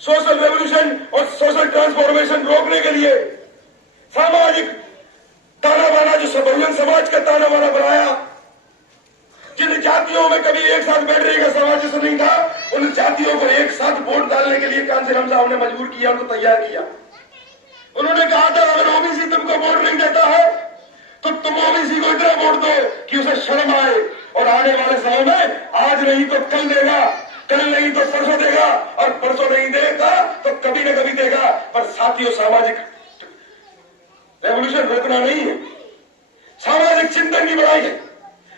Social revolution और social transformation रोकने के लिए सामाजिक ताना बाना, जो बहुजन समाज का ताना बाना बनाया, जिन जातियों में कभी एक साथ बैठने का सामंजस्य नहीं था, उन जातियों को एक साथ वोट डालने के लिए कांसीराम साहब ने मजबूर किया, उनको तैयार किया। उन्होंने कहा था अगर ओबीसी तुमको वोट नहीं देता है तो तुम ओबीसी को इतना वोट दो कि उसे शर्म आए, और आने वाले समय में आज नहीं तो कल देगा, कल नहीं तो परसों देगा, और परसों नहीं देगा तो कभी न कभी देगा। पर साथियों, सामाजिक रेवोल्यूशन रोकना नहीं है, सामाजिक चिंतन की लड़ाई है।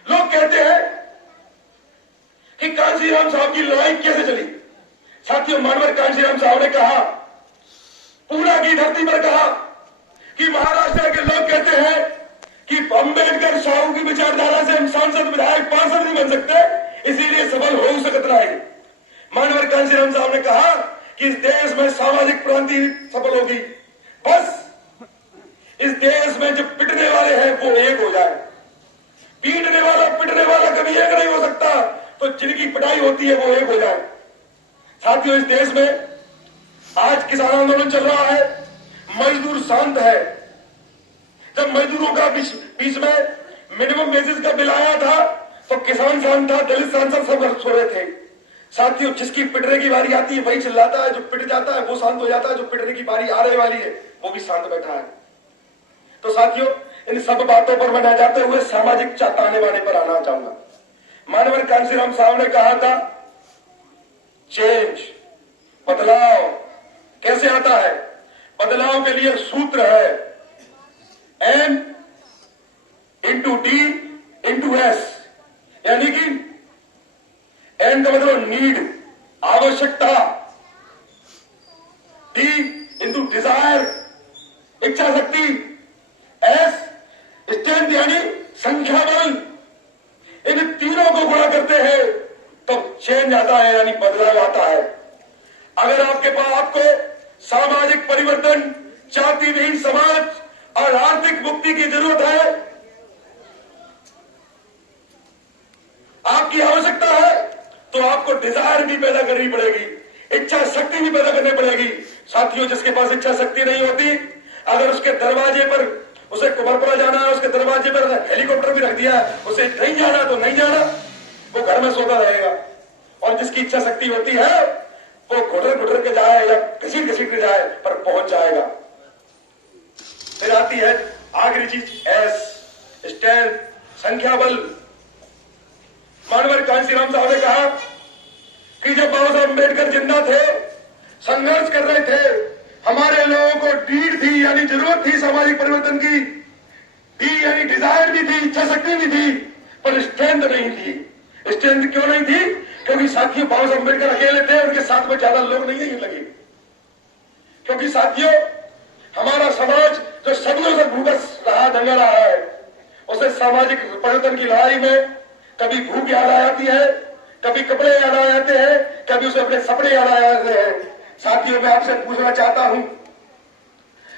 लोग कहते हैं कि कांसीराम साहब की लड़ाई कैसे चली। साथियों, मानवर कांसीराम साहब ने कहा, पूना की धरती पर कहा कि महाराष्ट्र के लोग कहते हैं कि अंबेडकर साहू की विचारधारा से हम सांसद विधायक पार्षद नहीं बन सकते, इसीलिए सफल हो सकत रहा है। मानवर कांसीराम साहब ने कहा कि इस देश में सामाजिक क्रांति सफल होगी, बस इस देश में जो पिटने वाले हैं वो एक हो जाए। पीटने वाला कभी एक नहीं हो सकता, तो जिनकी पिटाई होती है वो एक हो जाए। साथियों, इस देश में आज किसान आंदोलन चल रहा है, मजदूर शांत है। जब मजदूरों का बीच में मिनिमम वेजेस का बिल आया था तो किसान शांत था, दलित सांसद सब सो रहे थे। साथियों, जिसकी पिटने की बारी आती है वही चिल्लाता है, जो पिट जाता है वो शांत हो जाता है, जो पिटने की बारी आने वाली है वो भी शांत बैठा है। तो साथियों, इन सब बातों पर मैं न जाते हुए सामाजिक ताने बाने पर आना चाहूंगा। मानवर कांसीराम साहब ने कहा था चेंज, बदलाव कैसे आता है? बदलाव के लिए सूत्र है M into D into S, यानी कि N का मतलब नीड, आवश्यकता, D into डिजायर, इच्छा शक्ति, S स्ट्रेंथ यानी संख्या बल। इन तीनों को गुणा करते हैं तो चेंज आता है, यानी बदलाव आता है। अगर आपके पास आपको सामाजिक परिवर्तन, जाति विहीन समाज और आर्थिक मुक्ति की जरूरत है, आपकी आवश्यकता है, तो आपको डिजायर भी पैदा करनी पड़ेगी, इच्छा शक्ति भी पैदा करनी पड़ेगी। साथियों, जिसके पास इच्छा शक्ति नहीं होती, अगर उसके दरवाजे पर उसे कुमरपुरा जाना है, उसके दरवाजे पर हेलीकॉप्टर भी रख दिया, उसे नहीं जाना तो नहीं जाना, वो घर में सोता रहेगा। और जिसकी इच्छा शक्ति होती है वो घुटर के जाए या घसीट के जाए, पर पहुंच जाएगा। फिर आती है आखिरी चीज, एस स्ट्रेंथ, संख्या बल। मानवर कांसीराम साहब ने कहा कि जब बाबा साहब अम्बेडकर जिंदा थे, संघर्ष कर रहे थे, हमारे लोगों को नीड थी, यानी जरूरत थी सामाजिक परिवर्तन की, डी यानी डिजायर भी थी, इच्छा शक्ति भी थी, पर स्ट्रेंथ नहीं थी। स्ट्रेंथ क्यों नहीं थी? क्योंकि साथियों, बाबा साहब अम्बेडकर अकेले थे, उनके साथ में ज्यादा लोग नहीं लगे। क्योंकि साथियों, हमारा समाज जो सदियों से भूखा रहा, दंगा रहा है, उसे सामाजिक परिवर्तन की लड़ाई में कभी भूख याद आ जाती है, कभी कपड़े याद आ जाते हैं, कभी उसे अपने सपने याद आ जाते हैं। साथियों, मैं आपसे पूछना चाहता हूं,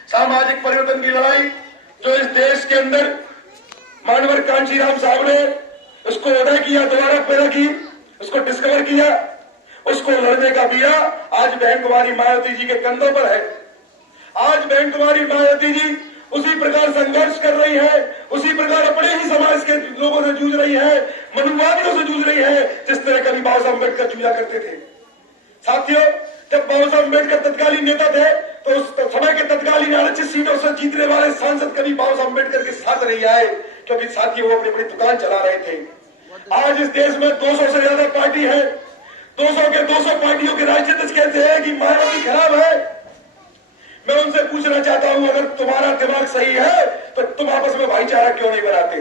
सामाजिक परिवर्तन की लड़ाई जो इस देश के अंदर मानवर कांसीराम साहब ने उसको उदय किया, दोबारा पैदा की, उसको डिस्कवर किया, उसको लड़ने का बीड़ा आज बहन कुमारी मायावती जी के कंधों पर है। आज बहन कुमारी मायावती जी उसी प्रकार संघर्ष कर रही है, उसी प्रकार अपने ही समाज के लोगों से जूझ रही है, मनुवादियों से जूझ रही है, जिस तरह कभी बाबा साहब अम्बेडकर जूझा करते थे। साथियों, जब बाबा साहब अम्बेडकर तत्कालीन नेता थे तो उस समय के तत्कालीन आरक्षित सीटों से जीतने वाले सांसद कभी बाबा साहब अम्बेडकर के साथ नहीं आए, क्योंकि साथियों वो अपनी अपनी दुकान चला रहे थे। आज इस देश में 200 से ज्यादा पार्टी है, 200 के 200 पार्टियों के राजनीतिक कहते हैं कि मायावती खराब है। मैं उनसे पूछना चाहता हूं, अगर तुम्हारा दिमाग सही है तो तुम आपस में भाईचारा क्यों नहीं बनाते?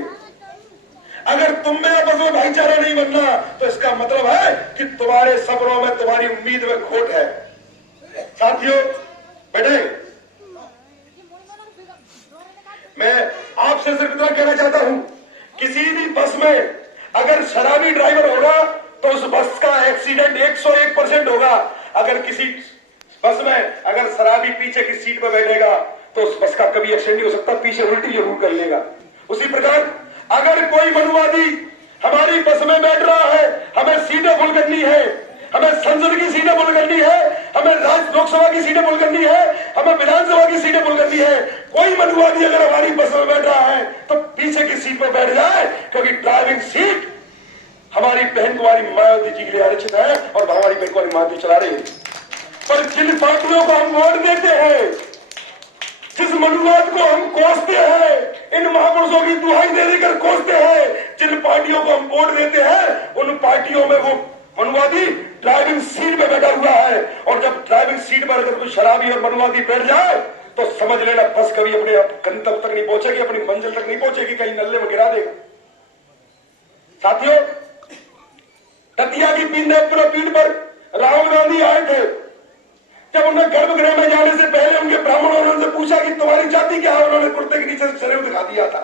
अगर तुम में आपस में भाईचारा नहीं बनना तो इसका मतलब है कि तुम्हारे सपनों में, तुम्हारी उम्मीद में खोट है। साथियों, बेटे, मैं आपसे सिर्फ इतना कहना चाहता हूं, किसी भी बस में अगर शराबी ड्राइवर होगा तो उस बस का एक्सीडेंट 101% होगा। अगर किसी बस में अगर शराबी पीछे की सीट पर बैठेगा तो उस बस का कभी एक्सीडेंट नहीं हो सकता, पीछे उल्टी जरूर कर लेगा। उसी प्रकार अगर कोई मनुवादी हमारी बस में बैठ रहा है, हमें सीटें फुल करनी है, हमें संसद की सीटें फुल करनी है, हमें लोकसभा की सीटें पुल करनी है, हमें विधानसभा की सीटें पुल करनी है। कोई मनुवादी अगर हमारी बस में बैठ रहा है तो पीछे की सीट पर बैठ जाए, क्योंकि ड्राइविंग सीट हमारी बहन कुमारी मायावती जी के लिए आरक्षित है और हमारी बहन कुमारी मायावती चला रही है। पर जिन पार्टियों को हम वोट देते हैं, जिस मनुवाद को हम कोसते हैं, इन महापुरुषों की दुहाई दे देकर कोसते हैं, जिन पार्टियों को हम वोट देते हैं, उन पार्टियों में वो मनुवादी ड्राइविंग सीट पे बैठा हुआ है। और जब ड्राइविंग सीट पर अगर कोई शराबी और मनुवादी बैठ जाए तो समझ लेना बस कभी अपने गंतव्य तक नहीं पहुंचेगी, अपनी मंजिल तक नहीं पहुंचेगी, कहीं नल्ले में गिरा देगा। साथियों, दतिया की पीठ पर राहुल गांधी आए थे। जब उन्हें गर्भगृह में जाने से पहले उनके ब्राह्मणों ने उनसे पूछा कि तुम्हारी जाति क्या है, उन्होंने कुर्ते के नीचे से शरीर दिखा दिया था।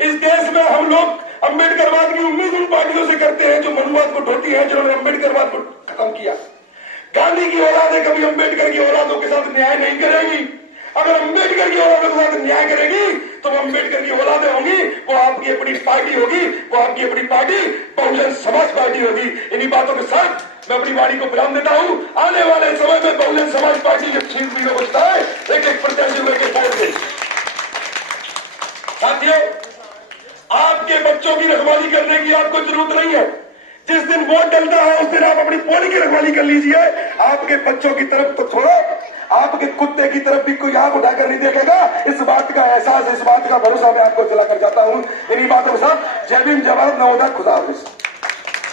इस देश में हम लोग अम्बेडकरवाद की उम्मीद उन पार्टियों से करते हैं जो मनुवाद को ढोती है, जिन्होंने अम्बेडकरवाद को खत्म किया। गांधी की औलादें कभी अम्बेडकर की औलादों के साथ न्याय नहीं करेगी। अगर अम्बेडकर की औलादों के साथ न्याय करेगी तो वो अम्बेडकर की औलादें होंगी, वो आपकी अपनी पार्टी होगी, वो आपकी अपनी पार्टी बहुजन समाज पार्टी होगी। इन्हीं बातों के साथ मैं अपनी वाणी को विराम देता हूं। आने वाले समय में बहुजन समाज पार्टी जब सीट भी बचता है, एक एक प्रत्याशी लेके पहुंचे। साथियों, आपके बच्चों की रखवाली करने की आपको जरूरत नहीं है। जिस दिन वोट डलता है उस दिन आप अपनी पोली की रखवाली कर लीजिए। आपके बच्चों की तरफ तो छोड़ो, आपके कुत्ते की तरफ भी कोई आंख उठाकर नहीं देखेगा। इस बात का एहसास, इस बात का भरोसा मैं आपको दिलाकर जाता हूं। इन्हीं बातों के साथ जय भीम, जय भारत, नमो बुद्धाय, खुदा हाफिज।